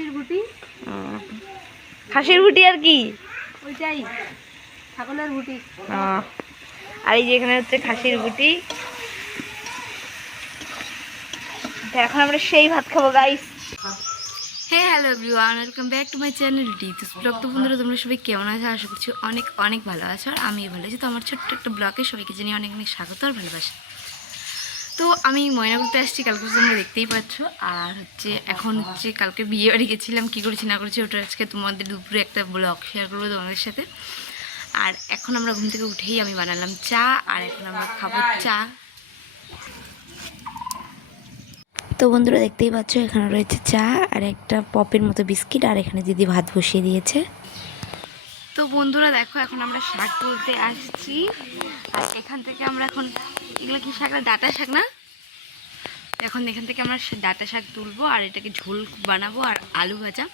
খাসির গুটি। উম, খাসির গুটি আর কি? ওইটাই ছাগলের গুটি। আর এই যে এখানে হচ্ছে খাসির গুটি। তো এখন আমরা সেই ভাত খাব guys hey hello everyone welcome back to my channel this blog. তো বন্ধুরা তোমরা সবাই কেমন আছো? আশা করছি অনেক অনেক ভালো আছো। আর আমিও ভালো আছি। তো আমার ছোট্ট একটা ব্লগে সবাইকে জানিয়ে অনেক অনেক স্বাগত আর ভালোবাসা। তো আমি ময়নাগুড়িতে আসছি, কালকে তোমরা দেখতেই পাচ্ছ। আর হচ্ছে এখন হচ্ছে কালকে বিয়ে বাড়ি গেছিলাম, কী করেছি না করেছি ওটা আজকে তোমাদের দুপুরে একটা ব্লগ শেয়ার করব তোমাদের সাথে। আর এখন আমরা ঘুম থেকে উঠেই আমি বানালাম চা, আর এখন আমরা খাব চা। তো বন্ধুরা দেখতেই পাচ্ছ, এখানে রয়েছে চা আর একটা পপের মতো বিস্কিট, আর এখানে দিদি ভাত বসিয়ে দিয়েছে। তো বন্ধুরা দেখো, এখন আমরা শাক তুলতে আসছি। আর এখান থেকে আমরা এখন, এগুলো কি শাক না? ডাঁটা শাক না? এখন এখান থেকে আমরা ডাঁটা শাক তুলবো আর এটাকে ঝোল বানাবো আর আলু ভাজা।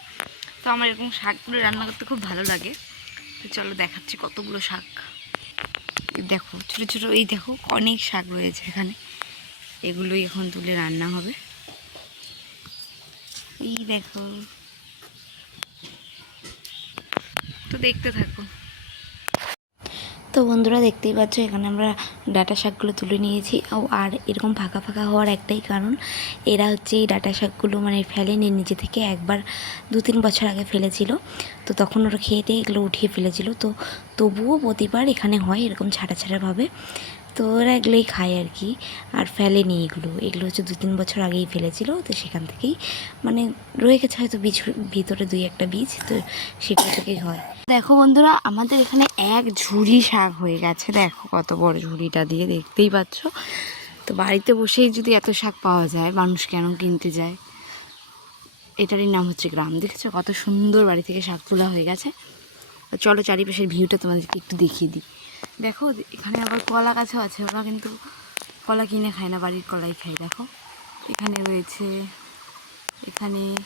তো আমার এরকম শাকগুলো রান্না করতে খুব ভালো লাগে। তো চলো দেখাচ্ছি কতগুলো শাক। দেখো, ছোটো ছোটো, এই দেখো অনেক শাক রয়েছে এখানে। এগুলোই এখন তুলে রান্না হবে। এই দেখো তো দেখতে থাকো। তো বন্ধুরা দেখতেই পাচ্ছ, এখানে আমরা ডাটা শাকগুলো তুলে নিয়েছি। আর এরকম ফাঁকা ফাঁকা হওয়ার একটাই কারণ, এরা হচ্ছে এই ডাটা শাকগুলো মানে ফেলেনি নিজে থেকে একবার দু তিন বছর আগে ফেলেছিল। তো তখন ওরা খেয়ে দিয়ে এগুলো উঠিয়ে ফেলেছিল। তো তবুও প্রতিবার এখানে হয় এরকম ছাড়া ছাড়াভাবে তো ওরা এগুলোই খায় আর কি। আর ফেলেনি এগুলো। এগুলো হচ্ছে দু তিন বছর আগেই ফেলেছিল, তো সেখান থেকেই মানে রয়ে গেছে হয়তো বীজ, ভিতরে দুই একটা বীজ, তো সেটা থেকেই হয়। দেখো বন্ধুরা, আমাদের এখানে এক ঝুড়ি শাক হয়ে গেছে। দেখো কত বড় ঝুড়িটা দিয়ে দেখতেই পাচ্ছ। তো বাড়িতে বসেই যদি এত শাক পাওয়া যায়, মানুষ কেন কিনতে যায়? এটারই নাম হচ্ছে গ্রাম। দেখেছ? কত সুন্দর বাড়ি থেকে শাক তোলা হয়ে গেছে। চলো চারিপাশের ভিউটা তোমাদেরকে একটু দেখিয়ে দিই। দেখো, এখানে আবার কলা গাছও আছে, ওরা কিন্তু কলা কিনে খায় না, বাড়ির কলাই খায়, দেখো। এখানে রয়েছে, এখানে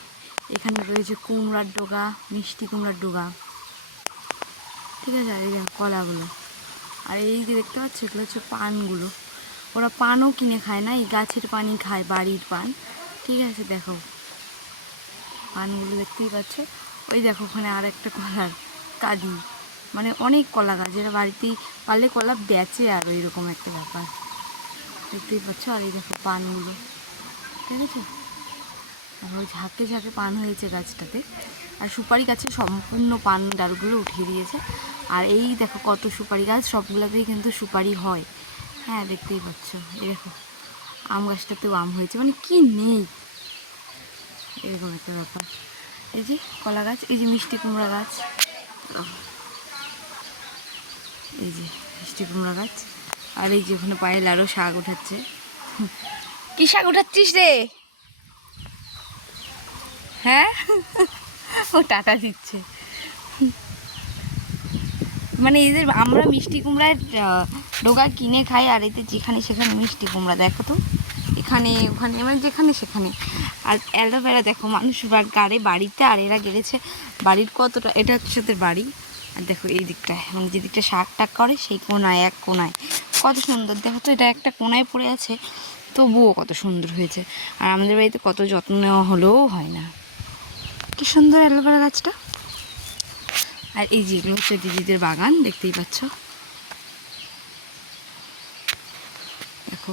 এখানে রয়েছে কুমড়ার ডোগা, মিষ্টি কুমড়ার ডোগা। ঠিক আছে, আর এই কলাগুলো। আর এই যে দেখতে পাচ্ছ, এগুলো হচ্ছে পানগুলো। ওরা পানও কিনে খায় না, এই গাছের পানই খায়, বাড়ির পান। ঠিক আছে, দেখো। পানগুলো দেখতেই পাচ্ছ। ওই দেখো, ওখানে আর একটা কলার কাঁদি। মানে অনেক কলা গাছ এরা বাড়িতেই পারলে কলা বেচে আর এরকম একটা ব্যাপার। দেখতেই পাচ্ছ? আর এই দেখো পানগুলো। ঠিক আছে? ওই ঝাঁকে ঝাঁকে পান হয়েছে গাছটাতে। আর সুপারি গাছে সম্পূর্ণ পান ডালগুলো উঠিয়ে দিয়েছে। আর এই দেখো কত সুপারি গাছ, সবগুলোতেই কিন্তু সুপারি হয়। হ্যাঁ দেখতেই পাচ্ছ। এই দেখো, আম গাছটাতেও আম হয়েছে। মানে কি নেই? এরকম একটা ব্যাপার। এই যে কলা গাছ, এই যে মিষ্টি কুমড়া গাছ। এই যে, মিষ্টি কুমড়া গাছ। আর এই যে ওখানে পায়েল আরও শাক উঠাচ্ছে। কি শাক উঠাচ্ছিস রে? হ্যাঁ? ও টাটা দিচ্ছে। মানে এদের আমরা মিষ্টি কুমড়ার ডোগা কিনে খাই, আর এতে যেখানে সেখানে মিষ্টি কুমড়া, দেখো তো। এখানে, ওখানে মানে যেখানে সেখানে। আর অ্যালোভেরা, দেখো, মানুষ গাড়ে, বাড়িতে, আর এরা গেড়েছে। বাড়ির কতটা, এটা হচ্ছে বাড়ি। দেখো এই দিকটায় এবং যে দিকটা শাক টাক করে সেই কোনায়, এক কোনায়। কত সুন্দর, দেখো তো এটা একটা কোনায় পড়ে আছে, তবুও কত সুন্দর হয়েছে। আর আমাদের বাড়িতে কত যত্ন নেওয়া হলেও হয় না। কি সুন্দর অ্যালোভেরা গাছটা। আর এই যেগুলো হচ্ছে দিদিদের বাগান, দেখতেই পাচ্ছ। দেখো,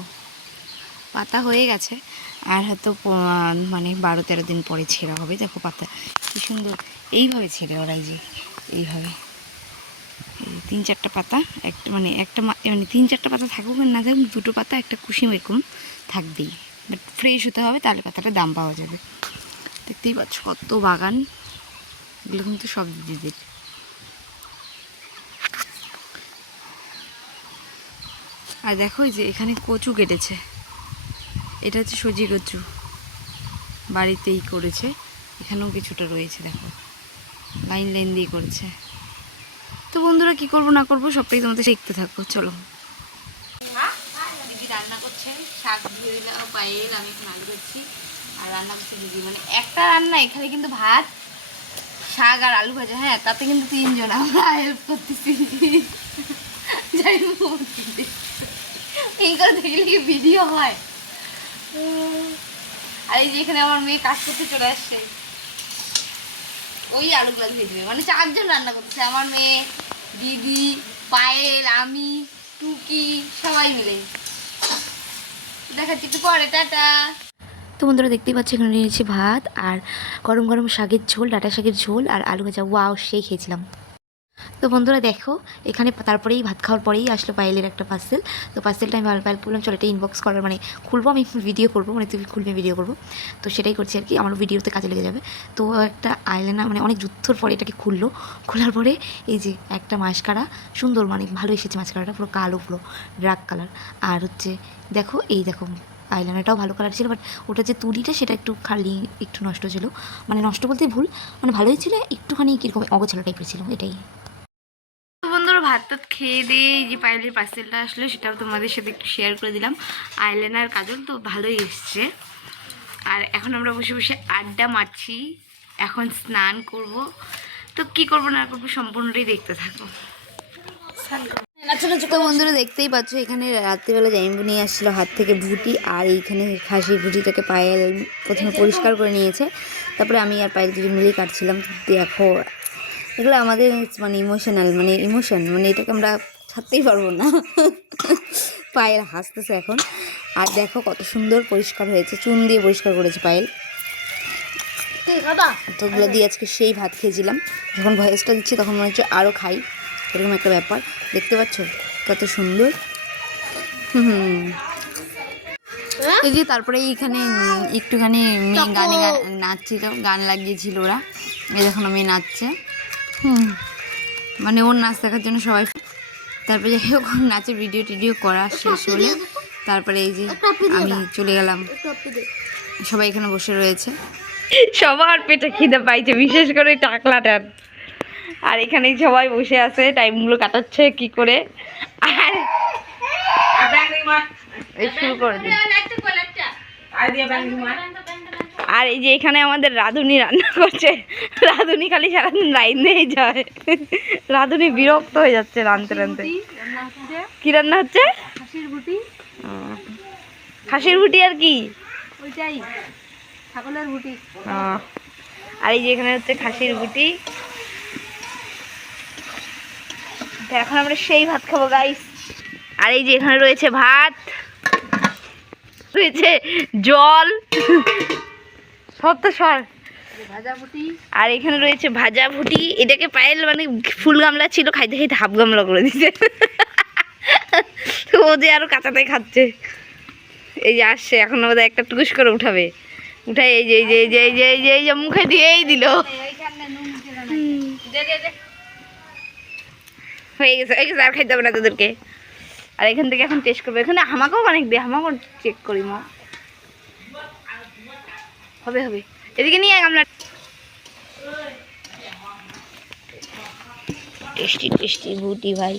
পাতা হয়ে গেছে। আর হয়তো মানে বারো তেরো দিন পরে ছেঁড়া হবে। দেখো পাতা, কি সুন্দর। এইভাবে ছেড়ে ওরা যে, এইভাবে। এই তিন চারটা পাতা একটা মানে একটা মানে তিন চারটা পাতা থাকুক না থাকুক, দুটো পাতা একটা কুসুম এরকম থাকবেই। বাট ফ্রেশ হতে হবে, তাহলে পাতাটা দাম পাওয়া যাবে। দেখতেই পাচ্ছ কত বাগান। এগুলো কিন্তু সব দিদিদের। আর দেখো যে এখানে কচু কেটেছে। এটা হচ্ছে সজি কচু। বাড়িতেই করেছে। এখানেও কিছুটা রয়েছে, দেখো। লাইন লাইন দিয়ে করেছে। তো বন্ধুরা কি করব না করব সবটাই তোমাদের শিখতে থাকব, চলো। রান্না করছে, শাক দিলাম আমি এখন আলু আর রান্না দিদি। মানে একটা রান্না, এখানে কিন্তু ভাত, শাক আর আলু ভাজা হ্যাঁ তাতে কিন্তু তিনজন, আমরা হেল্প করতেছি। যাই এই করে দেখলে কি ভিডিও হয়? আর এই যে এখানে আমার মেয়ে কাজ করতে চলে আসছে। ওই আলুগুলো ধুয়ে দেবে। মানে চারজন রান্না করতেছে, আমার মেয়ে, দিদি, পায়েল, আমি, টুকি, সবাই মিলে। দেখাচ্ছি একটু পরে, টাটা। তো বন্ধুরা, দেখতেই পাচ্ছি, এখানে নিয়েছি ভাত আর গরম গরম শাকের ঝোল, ডাটা শাকের ঝোল আর আলু ভাজা। ওয়াও, সেই খেয়েছিলাম। তো বন্ধুরা দেখো, এখানে তারপরেই ভাত খাওয়ার পরেই আসলো পায়েলের একটা পার্সেল তো পার্সেলটা আমি ভালো পায়েল বললাম, চলো এটা ইনবক্স করার মানে খুলবো, আমি ভিডিও করব মানে তুমি খুলবে ভিডিও করব। তো সেটাই করছি আর কি, আমার ভিডিওতে কাজে লেগে যাবে। তো একটা আইলাইনার মানে অনেক যুদ্ধর পরে এটাকে খুললো। খোলার পরে এই যে একটা মাস্কারা, সুন্দর মানে ভালো এসেছে মাস্কারাটা, পুরো কালো, পুরো ড্রাক কালার আর হচ্ছে দেখো, এই দেখো আইলাইনারটাও ভালো কালার ছিল বাট ওটা যে তুলিটা সেটা একটু খালি, একটু নষ্ট ছিল। মানে নষ্ট বলতে ভুল মানে ভালোই ছিল, একটুখানি কীরকম অগোছালো টাইপের ছিল, এটাই। তো ভাত টাত খেয়ে দিয়ে এই যে পায়েলের পার্সেলটা আসলো, সেটাও তোমাদের সাথে একটু শেয়ার করে দিলাম। আইলাইনার কাজল তো ভালোই এসছে। আর এখন আমরা বসে বসে আড্ডা মারছি, এখন স্নান করব। তো কি করব না করব সম্পূর্ণটাই দেখতে থাকো। তো বন্ধুরা দেখতেই পাচ্ছ, এখানে রাত্রিবেলা জাইম্বু নিয়ে আসছিল হাত থেকে ভুটি, আর এইখানে খাসি ভুটিটাকে পায়েল প্রথমে পরিষ্কার করে নিয়েছে। তারপরে আমি আর পায়েল দুজন মিলেই কাটছিলাম। দেখো এগুলো আমাদের মানে ইমোশনাল মানে ইমোশন মানে এটাকে আমরা ছাড়তেই পারব না। পায়েল হাসতেছে এখন। আর দেখো কত সুন্দর পরিষ্কার হয়েছে চুন দিয়ে পরিষ্কার করেছে পায়েল। তো ওগুলো দিয়ে আজকে সেই ভাত খেয়েছিলাম। যখন ভয়েসটা দিচ্ছি তখন মনে হচ্ছে আরও খাই। এরকম একটা ব্যাপার। দেখতে পাচ্ছ? কত সুন্দর। হুম এই যে তারপরে এইখানে একটুখানি মেয়ে গানে গা- নাচছিল গান লাগিয়েছিল ওরা। এই দেখুন মেয়ে নাচছে। মানে ওর নাচ দেখার জন্য সবাই তারপরে যাই হোক নাচের ভিডিও টিডিও করা শেষ হলে। তারপরে এই যে আমি চলে গেলাম। সবাই এখানে বসে রয়েছে। সবার পেটে খিদে পাইছে বিশেষ করে টাকলাটার। আর এখানে সবাই বসে আছে টাইমগুলো কাটাচ্ছে কি করে। আর এই শুরু করে দিন আর এই যে এখানে আমাদের রাধুনি রান্না করছে। রাধুনি খালি সারাদিন লাইন দিয়ে যায়। রাধুনি বিরক্ত হয়ে যাচ্ছে রানতে রানতে কি রান্না হচ্ছে? খাসির বুটি খাসির আর কি? ওইটাই ছাগলের বুটি আর এই যে এখানে হচ্ছে খাসির বুটি এখন আমরা সেই ভাত খাব গাইস আর এই যে এখানে রয়েছে ভাত। রয়েছে জল। সব তো সর ভাজা আর এখানে রয়েছে ভাজা ভুটি এটাকে পায়েল মানে ফুল গামলা ছিল খাইতে খাইতে হাফ গামলা করে দিছে ও যে আরও কাঁচাটাই খাচ্ছে। এই যে আসছে এখন আমাদের একটা টুকুস করে উঠাবে। উঠাই এই যে এই যে এই যে এই যে এই যে এই যে মুখে দিয়েই দিল। হয়ে গেছে হয়ে গেছে আর খাইতে হবে না তোদেরকে। আর এখান থেকে এখন টেস্ট করব। এখানে আমাকেও অনেক দে আমাকেও চেক করি মা। হবে হবে। এদিকে নিয়ে গামলা। টেস্টি টেস্টি বুটি ভাই।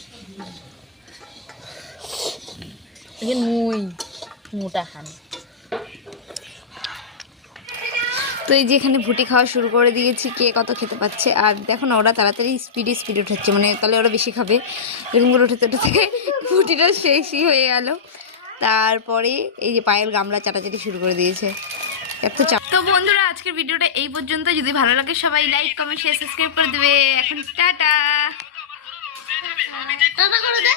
মুই মোটা খান। তো এই যে এখানে ভুটি খাওয়া শুরু করে দিয়েছি কে কত খেতে পাচ্ছে। আর দেখো না ওরা তাড়াতাড়ি স্পিডে স্পিড উঠাচ্ছে। মানে তাহলে ওরা বেশি খাবে। এরকম করে উঠতে উঠতে ভুটিটা শেষই হয়ে গেল। তারপরে এই যে পায়ের গামলা চাটাচাটি শুরু করে দিয়েছে। এত চাপ। তো বন্ধুরা আজকের ভিডিওটা এই পর্যন্ত। যদি ভালো লাগে সবাই লাইক কমেন্ট শেয়ার সাবস্ক্রাইব করে দেবে। এখন টাটা। করে দে।